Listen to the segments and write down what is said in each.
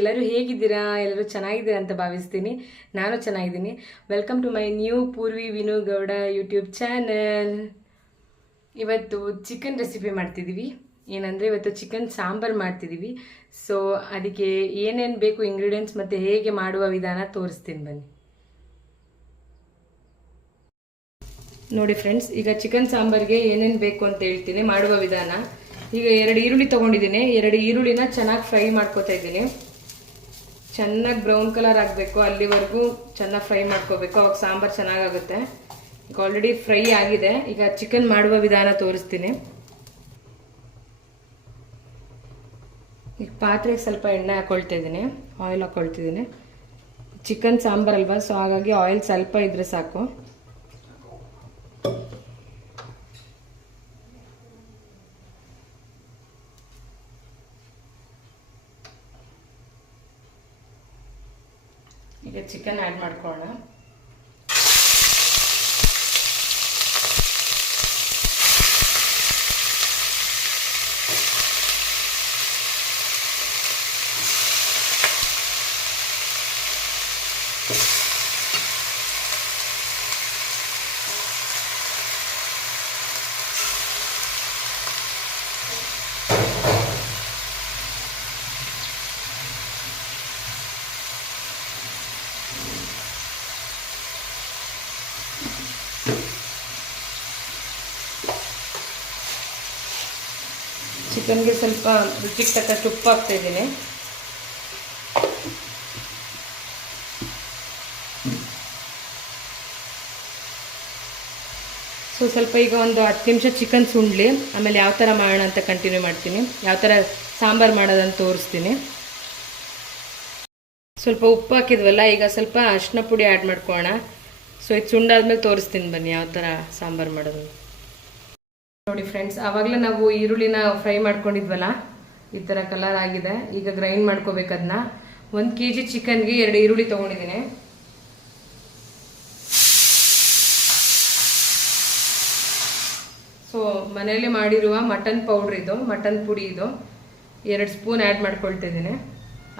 ಎಲ್ಲರೂ ಹೇಗಿದ್ದೀರಾ? ಎಲ್ಲರೂ ಚೆನ್ನಾಗಿದ್ದೀರಾ ಅಂತ ಭಾವಿಸ್ತೀನಿ. ನಾನು ಚೆನ್ನಾಗಿದ್ದೀನಿ. Welcome to my new Poorvi Vinu Gowda YouTube channel. ಇವತ್ತು ಚಿಕನ್ ರೆಸಿಪಿ ಮಾಡ್ತಿದ್ದೀವಿ. ಏನಂದರೆ ಇವತ್ತು ಚಿಕನ್ ಸಾಂಬಾರು ಮಾಡ್ತಿದ್ದೀವಿ. ಸೊ ಅದಕ್ಕೆ ಏನೇನು ಬೇಕು ಇಂಗ್ರೀಡಿಯೆಂಟ್ಸ್ ಮತ್ತು ಹೇಗೆ ಮಾಡುವ ವಿಧಾನ ತೋರಿಸ್ತೀನಿ ಬನ್ನಿ. ನೋಡಿ ಫ್ರೆಂಡ್ಸ್, ಈಗ ಚಿಕನ್ ಸಾಂಬಾರಿಗೆ ಏನೇನು ಬೇಕು ಅಂತ ಹೇಳ್ತೀನಿ, ಮಾಡುವ ವಿಧಾನ. ಈಗ 2 ಈರುಳ್ಳಿ ತೊಗೊಂಡಿದ್ದೀನಿ. 2 ಈರುಳ್ಳಿನ ಚೆನ್ನಾಗಿ ಫ್ರೈ ಮಾಡ್ಕೋತಾ ಇದ್ದೀನಿ. ಚೆನ್ನಾಗಿ ಬ್ರೌನ್ ಕಲರ್ ಆಗಬೇಕು, ಅಲ್ಲಿವರೆಗೂ ಚೆನ್ನಾಗಿ ಫ್ರೈ ಮಾಡ್ಕೋಬೇಕು, ಅವಾಗ ಸಾಂಬಾರು ಚೆನ್ನಾಗಾಗುತ್ತೆ. ಈಗ ಆಲ್ರೆಡಿ ಫ್ರೈ ಆಗಿದೆ. ಈಗ ಚಿಕನ್ ಮಾಡುವ ವಿಧಾನ ತೋರಿಸ್ತೀನಿ. ಈಗ ಪಾತ್ರೆಗೆ ಸ್ವಲ್ಪ ಎಣ್ಣೆ ಹಾಕೊಳ್ತಾ ಇದ್ದೀನಿ, ಆಯಿಲ್ ಹಾಕೊಳ್ತಿದ್ದೀನಿ. ಚಿಕನ್ ಸಾಂಬಾರು ಅಲ್ವಾ, ಸೊ ಹಾಗಾಗಿ ಆಯಿಲ್ ಸ್ವಲ್ಪ ಇದ್ರೆ ಸಾಕು. ಈಗ ಚಿಕನ್ ಆ್ಯಡ್ ಮಾಡ್ಕೊಳ್ಳೋಣ. ಚಿಕನ್ಗೆ ಸ್ವಲ್ಪ ರುಚಿಗೆ ತಕ್ಕಷ್ಟು ಉಪ್ಪು ಹಾಕ್ತಾ ಇದ್ದೀನಿ. ಸೊ ಸ್ವಲ್ಪ ಈಗ ಒಂದು 10 ನಿಮಿಷ ಚಿಕನ್ ಸುಂಡ್ಲಿ, ಆಮೇಲೆ ಯಾವ ಥರ ಮಾಡೋಣ ಅಂತ ಕಂಟಿನ್ಯೂ ಮಾಡ್ತೀನಿ. ಯಾವ ಥರ ಸಾಂಬಾರು ಮಾಡೋದಂತ ತೋರಿಸ್ತೀನಿ. ಸ್ವಲ್ಪ ಉಪ್ಪು ಹಾಕಿದ್ವಲ್ಲ, ಈಗ ಸ್ವಲ್ಪ ಅರಿಶಿನ ಪುಡಿ ಆ್ಯಡ್ ಮಾಡ್ಕೊಳ್ಳೋಣ. ಸೊ ಇದು ಸುಂಡಾದ್ಮೇಲೆ ತೋರಿಸ್ತೀನಿ ಬನ್ನಿ ಯಾವ ಥರ ಸಾಂಬಾರು ಮಾಡೋದು. ನೋಡಿ ಫ್ರೆಂಡ್ಸ್, ಆವಾಗಲೇ ನಾವು ಈರುಳ್ಳಿನ ಫ್ರೈ ಮಾಡ್ಕೊಂಡಿದ್ವಲ್ಲ, ಈ ಥರ ಕಲರ್ ಆಗಿದೆ. ಈಗ ಗ್ರೈಂಡ್ ಮಾಡ್ಕೋಬೇಕು ಅದನ್ನ. 1 kg ಚಿಕನ್ಗೆ 2 ಈರುಳ್ಳಿ ತೊಗೊಂಡಿದ್ದೀನಿ. ಸೊ ಮನೆಯಲ್ಲಿ ಮಾಡಿರುವ ಮಟನ್ ಪೌಡ್ರ್ ಇದು, ಮಟನ್ ಪುಡಿ ಇದು, 2 ಸ್ಪೂನ್ ಆ್ಯಡ್ ಮಾಡ್ಕೊಳ್ತಿದ್ದೀನಿ.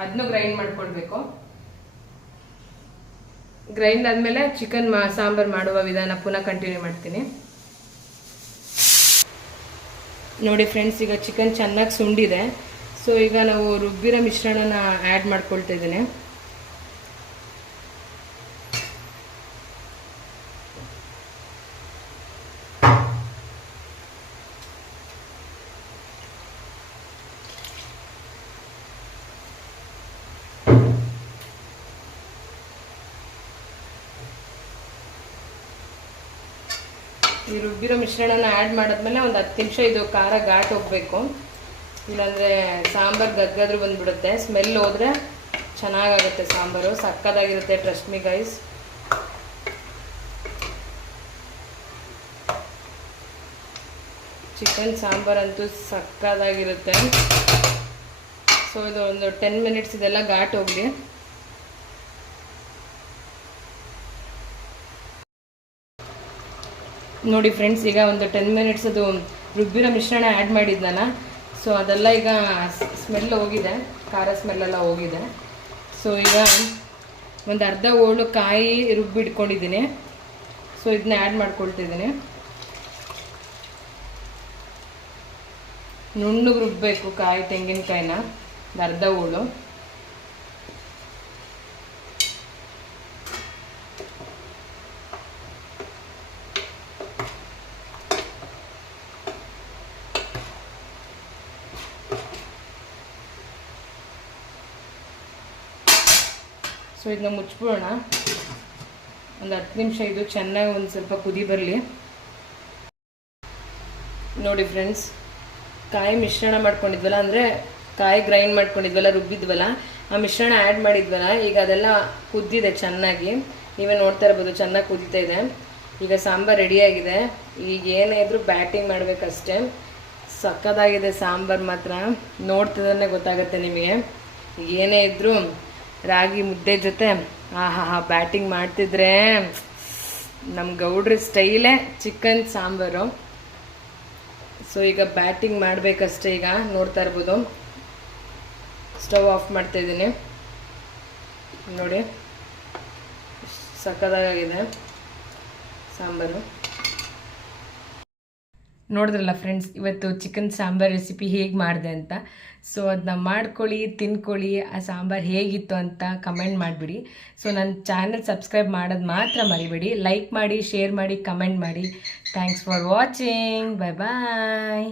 ಅದನ್ನು ಗ್ರೈಂಡ್ ಮಾಡ್ಕೊಳ್ಬೇಕು. ಗ್ರೈಂಡ್ ಆದಮೇಲೆ ಚಿಕನ್ ಸಾಂಬಾರು ಮಾಡುವ ವಿಧಾನ ಪುನಃ ಕಂಟಿನ್ಯೂ ಮಾಡ್ತೀನಿ. ನೋಡಿ ಫ್ರೆಂಡ್ಸ್, ಈಗ ಚಿಕನ್ ಚೆನ್ನಾಗಿ ಸುಂಡಿದೆ. ಸೊ ಈಗ ನಾವು ರುಬ್ಬಿರೋ ಮಿಶ್ರಣನ ಆ್ಯಡ್ ಮಾಡ್ಕೊಳ್ತಾ ಇದ್ದೀನಿ. ಈ ರುಬ್ಬಿರೋ ಮಿಶ್ರಣನ ಆ್ಯಡ್ ಮಾಡಿದ್ಮೇಲೆ ಒಂದು 10 ನಿಮಿಷ ಇದು ಖಾರ ಘಾಟ್ ಹೋಗಬೇಕು, ಇಲ್ಲಾಂದರೆ ಸಾಂಬಾರು ಗಗ್ಗಾದ್ರೂ ಬಂದುಬಿಡುತ್ತೆ. ಸ್ಮೆಲ್ ಹೋದರೆ ಚೆನ್ನಾಗಾಗುತ್ತೆ ಸಾಂಬಾರು, ಸಕ್ಕದಾಗಿರುತ್ತೆ. Trust me guys. ಚಿಕನ್ ಸಾಂಬಾರಂತೂ ಸಕ್ಕದಾಗಿರುತ್ತೆ. ಸೊ ಇದು ಒಂದು 10 ಮಿನಿಟ್ಸ್ ಇದೆಲ್ಲ ಘಾಟ್ ಹೋಗಲಿ. ನೋಡಿ ಫ್ರೆಂಡ್ಸ್, ಈಗ ಒಂದು 10 ಮಿನಿಟ್ಸ್ ಅದು ರುಬ್ಬಿರೋ ಮಿಶ್ರಣ ಆ್ಯಡ್ ಮಾಡಿದ್ನಲ್ಲ, ಸೊ ಅದೆಲ್ಲ ಈಗ ಸ್ಮೆಲ್ ಹೋಗಿದೆ, ಖಾರ ಸ್ಮೆಲ್ಲೆಲ್ಲ ಹೋಗಿದೆ. ಸೊ ಈಗ ಒಂದು ಅರ್ಧ ಹೋಳು ಕಾಯಿ ರುಬ್ಬಿಟ್ಕೊಂಡಿದ್ದೀನಿ. ಸೊ ಇದನ್ನ ಆ್ಯಡ್ ಮಾಡ್ಕೊಳ್ತಿದ್ದೀನಿ. ನುಣ್ಣಗೆ ರುಬ್ಬಬೇಕು ಕಾಯಿ, ತೆಂಗಿನಕಾಯಿನ ಒಂದು ಅರ್ಧ ಹೋಳು. ಸೊ ಇದನ್ನ ಮುಚ್ಬಿಡೋಣ. ಒಂದು 10 ನಿಮಿಷ ಇದು ಚೆನ್ನಾಗಿ ಒಂದು ಸ್ವಲ್ಪ ಕುದಿ ಬರಲಿ. ನೋಡಿ ಫ್ರೆಂಡ್ಸ್, ಕಾಯಿ ಮಿಶ್ರಣ ಮಾಡ್ಕೊಂಡಿದ್ವಲ್ಲ, ಅಂದರೆ ಕಾಯಿ ಗ್ರೈಂಡ್ ಮಾಡ್ಕೊಂಡಿದ್ವಲ್ಲ, ರುಬ್ಬಿದ್ವಲ್ಲ, ಆ ಮಿಶ್ರಣ ಆ್ಯಡ್ ಮಾಡಿದ್ವಲ್ಲ, ಈಗ ಅದೆಲ್ಲ ಕುದ್ದಿದೆ ಚೆನ್ನಾಗಿ. ನೀವೇ ನೋಡ್ತಾ ಇರ್ಬೋದು, ಚೆನ್ನಾಗಿ ಕುದೀತಾ ಇದೆ. ಈಗ ಸಾಂಬಾರು ರೆಡಿಯಾಗಿದೆ. ಈಗ ಏನೇ ಇದ್ರೂ ಬ್ಯಾಟಿಂಗ್ ಮಾಡಬೇಕಷ್ಟೇ. ಸಕ್ಕದಾಗಿದೆ ಸಾಂಬಾರು ಮಾತ್ರ, ನೋಡ್ತಿದ್ರೆ ಗೊತ್ತಾಗುತ್ತೆ ನಿಮಗೆ. ಈಗ ಏನೇ ಇದ್ರೂ ರಾಗಿ ಮುದ್ದೆ ಜೊತೆ ಆಹಾ ಬ್ಯಾಟಿಂಗ್ ಮಾಡ್ತಿದ್ರೆ ನಮ್ಮ ಗೌಡ್ರ ಸ್ಟೈಲೇ ಚಿಕನ್ ಸಾಂಬಾರು. ಸೊ ಈಗ ಬ್ಯಾಟಿಂಗ್ ಮಾಡಬೇಕಷ್ಟೇ. ಈಗ ನೋಡ್ತಾ ಇರ್ಬೋದು, ಸ್ಟವ್ ಆಫ್ ಮಾಡ್ತಾ ಇದ್ದೀನಿ. ನೋಡಿ ಸಕ್ಕತ್ತಾಗಿದೆ ಸಾಂಬಾರು. ನೋಡಿದ್ರಲ್ಲ ಫ್ರೆಂಡ್ಸ್, ಇವತ್ತು ಚಿಕನ್ ಸಾಂಬಾರ್ ರೆಸಿಪಿ ಹೇಗೆ ಮಾಡಿದೆ ಅಂತ. ಸೊ ಅದನ್ನ ಮಾಡ್ಕೊಳ್ಳಿ, ತಿನ್ಕೊಳ್ಳಿ. ಆ ಸಾಂಬಾರು ಹೇಗಿತ್ತು ಅಂತ ಕಮೆಂಟ್ ಮಾಡಿಬಿಡಿ. ಸೊ ನನ್ನ ಚಾನಲ್ ಸಬ್ಸ್ಕ್ರೈಬ್ ಮಾಡೋದು ಮಾತ್ರ ಮರಿಬೇಡಿ. ಲೈಕ್ ಮಾಡಿ, ಶೇರ್ ಮಾಡಿ, ಕಮೆಂಟ್ ಮಾಡಿ. Thanks for watching. Bye bye.